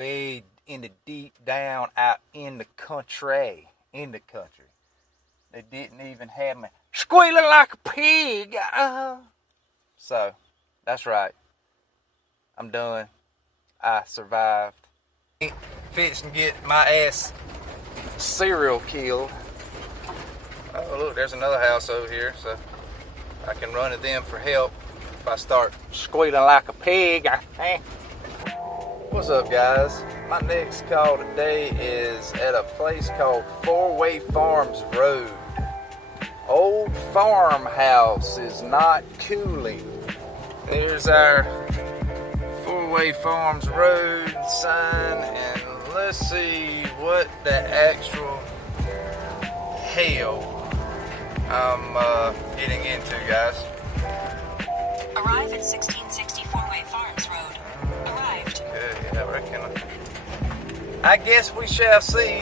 Way in the deep down out in the country. They didn't even have me squealing like a pig. So, that's right. I'm done. I survived. Fixing to get my ass serial killed. Oh, look, there's another house over here, so I can run to them for help if I start squealing like a pig. What's up, guys? My next call today is at a place called Four-Way Farms Road. Old farmhouse is not cooling. There's our Four-Way Farms Road sign, and let's see what the actual hell I'm getting into, guys. Arrive at 1660 Four-Way Farms Road. Arrived. Okay, I reckon. I guess we shall see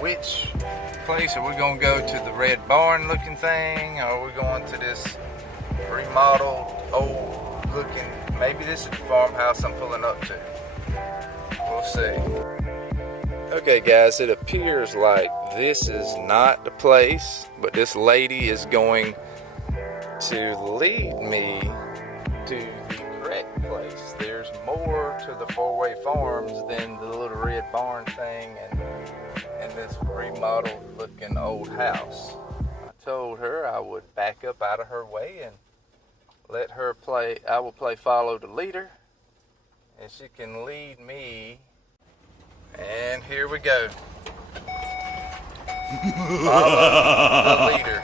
which place. Are we going to go to the red barn looking thing, or are we going to this remodeled old looking, maybe this is the farmhouse I'm pulling up to. We'll see. Okay guys, it appears like this is not the place, but this lady is going to lead me to the correct place. There's more to the Four-Way Farms than the little red barn thing and this remodeled looking old house. I told her I would back up out of her way and let her play. I will play follow the leader, and she can lead me. And here we go. Follow the leader.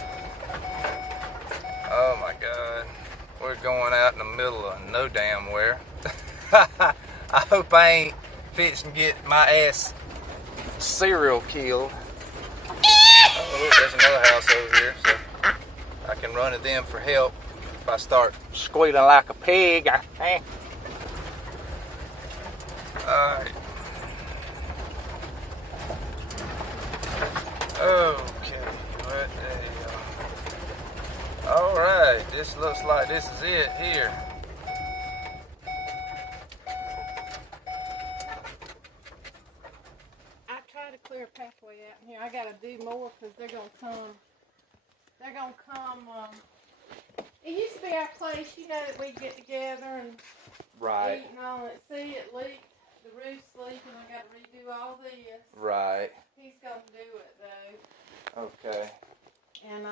Oh my God. We're going out in the middle of no damn where. I hope I ain't fixing to get my ass serial killed. Oh, look, there's another house over here, so I can run to them for help if I start squealing like a pig. Alright. Okay, what the hell? Alright, this looks like this is it here. I try to clear a pathway out in here. I gotta do more because they're gonna come. It used to be our place, you know, that we'd get together and Right. eat and all that. See, it leaked. The roof's leaking. I gotta redo all this. Right. He's gonna do it though. Okay. And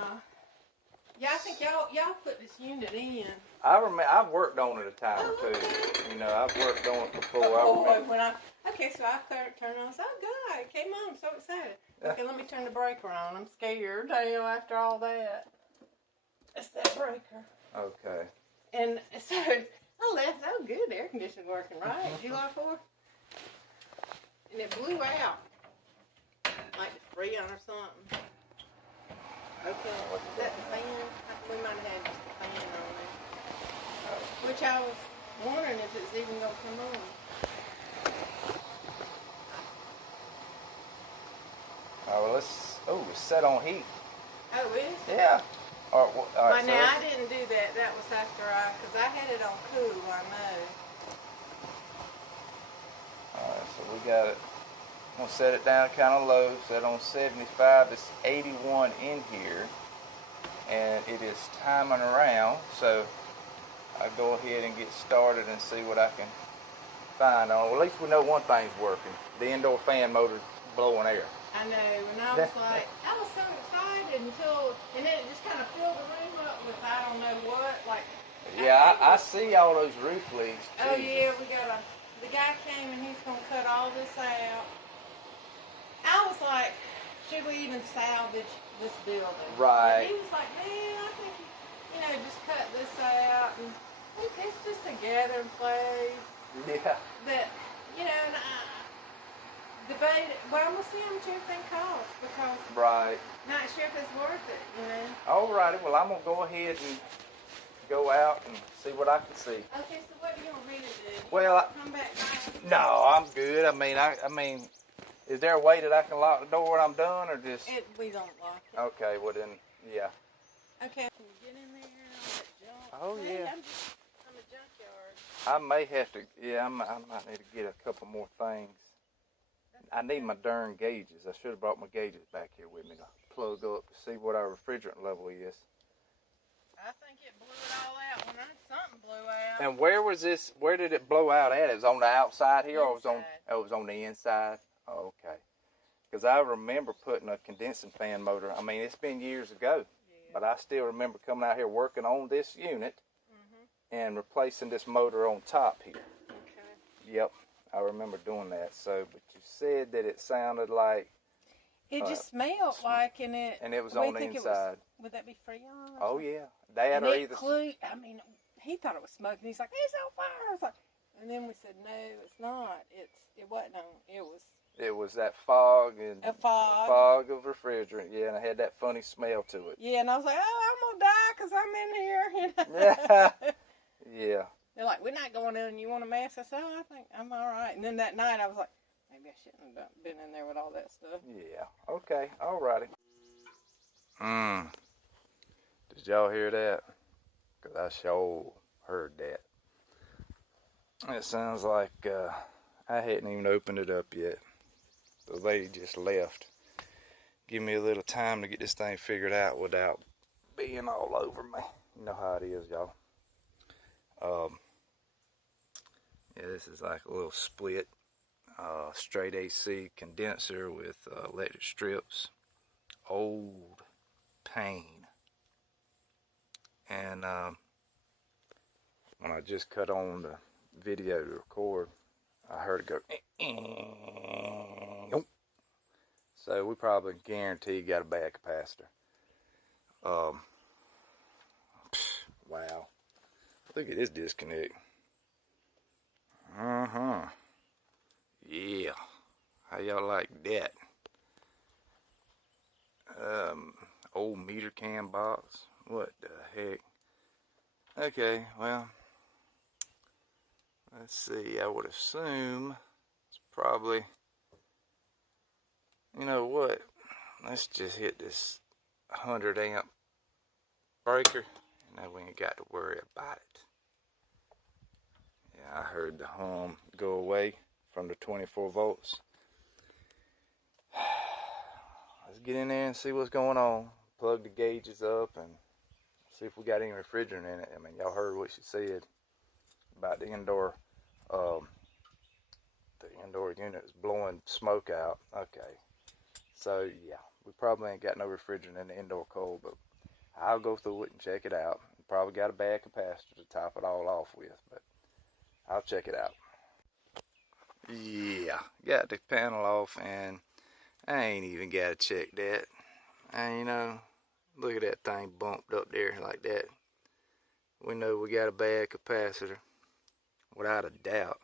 yeah, I think y'all put this unit in. I remember I've worked on it a time or Oh, two. okay. You know, I've worked on it before. Oh, I remember. so I turned on. So, oh God, it came on. I'm so excited. Yeah. Okay, let me turn the breaker on. I'm scared. After all that, it's that breaker. Okay. And so I left. Oh, good. The air conditioning working right. July 4th. And it blew out. Like it's freon or something. Okay. Is that the fan? We might have had just the fan on there. Which I was wondering if it's even going to come on. Oh, well, it's set on heat. Oh, is it? Yeah. All right, Now, I didn't do that. That was after because I had it on cool, I know. Alright, so we got it. I'm going to set it down kind of low. Set on 75. It's 81 in here. And it is timing around. So I'll go ahead and get started and see what I can find. Well, at least we know one thing's working. The indoor fan motor's blowing air. I know. And I was like, I was so excited and then it just kind of filled the room up with I don't know what. Like. Yeah, I see all those roof leaks too. Oh, yeah, the guy came and he's going to cut all this out. I was like, should we even salvage this building? Right. And he was like, man, I think, just cut this out. And it's just a gathering place. Yeah. That, and I debated, well, I'm going to see how much everything costs because Right. not sure if it's worth it, Alrighty, well, I'm going to go ahead and go out and see what I can see. Okay, so what do you want me to do? Well, Come back by? No, I'm good. I mean, is there a way that I can lock the door when I'm done, or just? We don't lock it. Okay, well then, yeah. Okay. Can you get in there and all that junk? Oh, yeah. I'm a junkyard. I may have to, yeah, I might need to get a couple more things. I need my darn gauges. I should have brought my gauges back here with me to plug up to see what our refrigerant level is. I think it blew it all out when something blew out. And where was this? Where did it blow out at? It was on the outside here, or it was on? Inside. Oh, it was on the inside. Oh, okay. Because I remember putting a condensing fan motor. I mean, it's been years ago, but I still remember coming out here working on this unit and replacing this motor on top here. Okay. Yep, I remember doing that. So, but you said that it sounded like It just smelled like, and it was on the inside. Would that be Freon? Oh yeah, Dad And or it either. I mean, he thought it was smoke, and he's like, "It's on fire!" I was like, and then we said, "No, it's not. It wasn't on. It was." It was that fog and A fog. fog of refrigerant. Yeah, and it had that funny smell to it. Yeah, and I was like, "Oh, I'm gonna die because I'm in here." You know? Yeah. They're like, "We're not going in. You want a mask?" I said, "Oh, I think I'm all right." And then that night, I was like, "Maybe I shouldn't have been in there with all that stuff." Yeah. Okay. Alrighty. Did y'all hear that? Cause I sure heard that. It sounds like I hadn't even opened it up yet. The lady just left. Give me a little time to get this thing figured out without being all over me. You know how it is, y'all. Yeah, this is like a little split straight AC condenser with electric strips. Old pain. And when I just cut on the video to record, I heard it go. So we probably guarantee got a bad capacitor. Wow. Look at this disconnect. Yeah. How y'all like that? Old meter can box. What the heck? Okay, well, let's see. I would assume it's probably, you know what? Let's just hit this 100 amp breaker, and then we ain't got to worry about it. Yeah, I heard the hum go away from the 24 volts. Let's get in there and see what's going on. Plug the gauges up and see if we got any refrigerant in it. I mean, y'all heard what she said about the indoor unit is blowing smoke out. Okay, so yeah, we probably ain't got no refrigerant in the indoor cold, but I'll go through it and check it out. Probably got a bad capacitor to top it all off with, but I'll check it out. Yeah, got the panel off, and I ain't even got to check that. And you know, look at that thing bumped up there like that. We know we got a bad capacitor, without a doubt.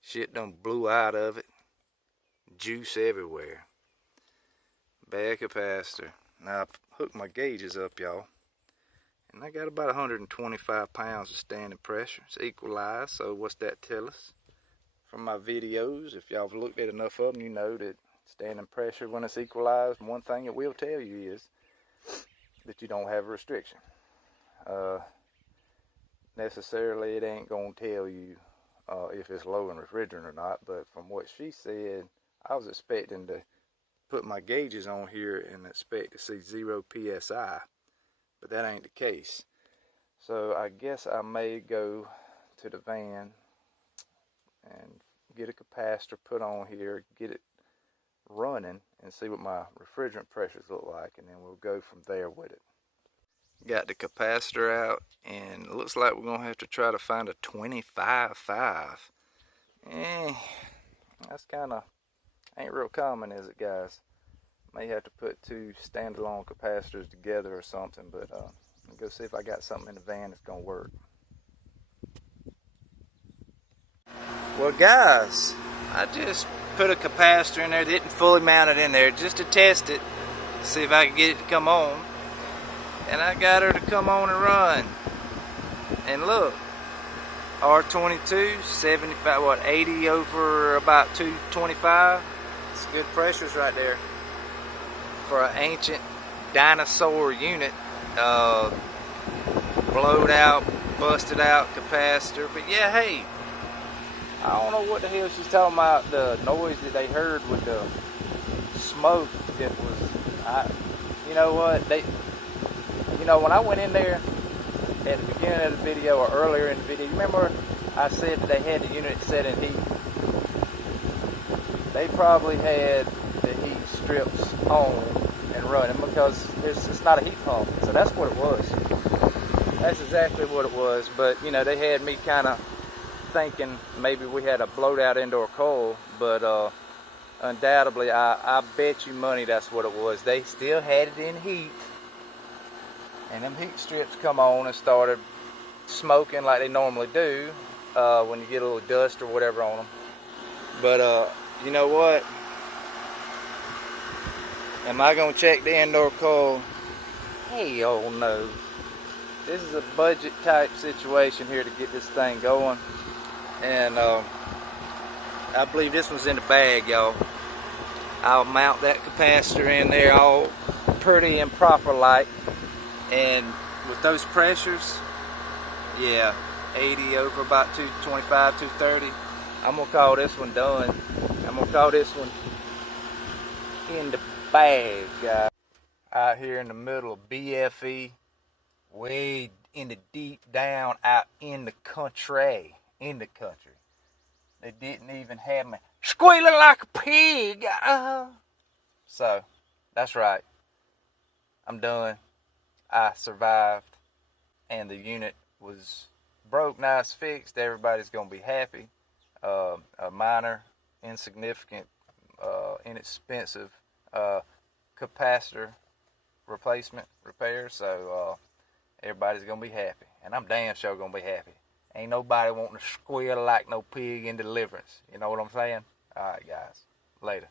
Shit done blew out of it. Juice everywhere. Bad capacitor. Now I hooked my gauges up, y'all, and I got about 125 pounds of standing pressure. It's equalized, so what's that tell us? From my videos, if y'all have looked at enough of them, you know that standing pressure, when it's equalized, one thing it will tell you is that you don't have a restriction. Necessarily, it ain't gonna tell you if it's low in refrigerant or not, but from what she said, I was expecting to put my gauges on here and expect to see 0 psi, but that ain't the case. So I guess I may go to the van and get a capacitor put on here, get it running, and see what my refrigerant pressures look like, and then we'll go from there with it. Got the capacitor out, and it looks like we're gonna have to try to find a 25.5. That's kind of ain't real common, is it, guys? May have to put two standalone capacitors together or something, but I'll go see if I got something in the van that's gonna work. Well, guys, I just put a capacitor in there, didn't fully mount it in there just to test it, see if I could get it to come on. And I got her to come on and run. And look, R22, 75, what, 80 over about 225. It's good pressures right there for an ancient dinosaur unit. Blowed out busted out capacitor. But yeah, hey, I don't know what the hell she's talking about. The noise that they heard with the smoke. That was, you know what? When I went in there at the beginning of the video or earlier in the video, you remember I said that they had the unit set in heat? They probably had the heat strips on and running because it's not a heat pump. So that's what it was. That's exactly what it was. But they had me kind of thinking maybe we had a blowed out indoor coil, but undoubtedly I bet you money that's what it was. They still had it in heat, and them heat strips come on and started smoking like they normally do when you get a little dust or whatever on them. But you know what? Am I gonna check the indoor coil? Hell no. This is a budget type situation here to get this thing going, and I believe this one's in the bag, y'all. I'll mount that capacitor in there all pretty and proper like, and with those pressures, yeah, 80 over about 225, 230, I'm gonna call this one done. I'm gonna call this one in the bag, guys. Out here in the middle of BFE, way in the deep down out in the country. They didn't even have me squealing like a pig. So, that's right. I'm done. I survived. And the unit was broke. Now it's fixed. Everybody's going to be happy. A minor, insignificant, inexpensive capacitor repair. So, everybody's going to be happy. And I'm damn sure going to be happy. Ain't nobody wanting to squeal like no pig in deliverance. You know what I'm saying? All right, guys. Later.